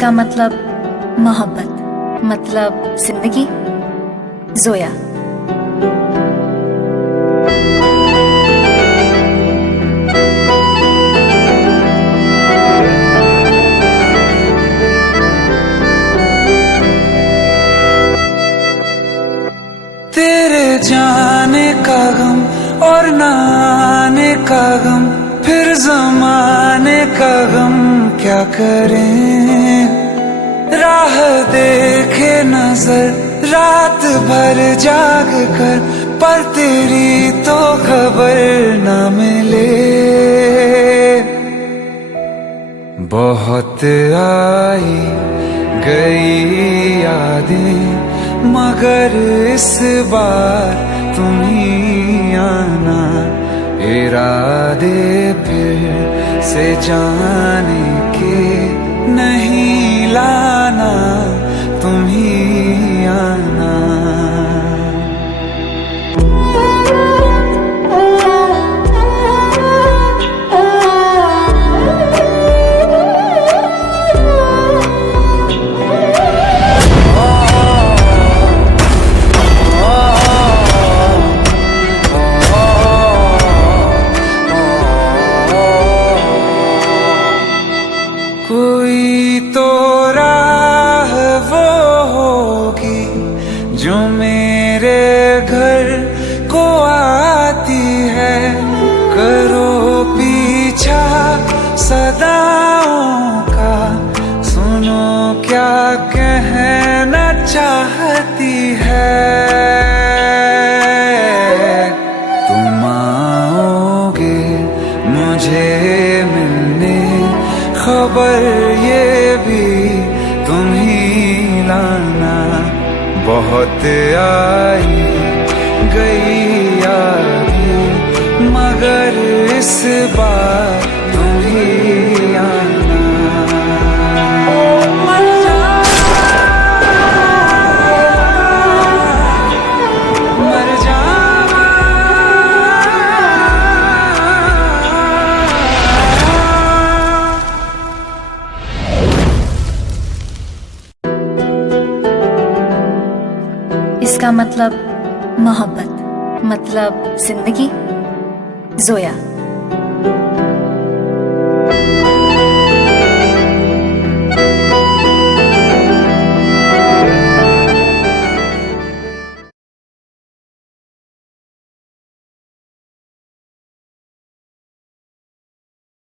इसका मतलब मोहब्बत, मतलब जिंदगी। जोया। तेरे जाने का गम और न आने का गम, फिर जमाने का गम क्या करें। राह देखे नजर रात भर जाग कर, पर तेरी तो खबर न मिले। बहुत आई गई यादें, मगर इस बार तुम ही आना। इरादे फिर से जाने के नहीं लाना, तुम ही आना। कोई तो राह वो होगी जो मेरे घर को आती है। करो पीछा सदाओं का, सुनो क्या कहना चाहती है। तुम आओगे मुझे मिलने, खबर ये भी तुम ही लाना। बहुत आई गई यादें, मगर इस बार तुम ही आना। मर जावा इसका मतलब मोहब्बत, मतलब जिंदगी। जोया।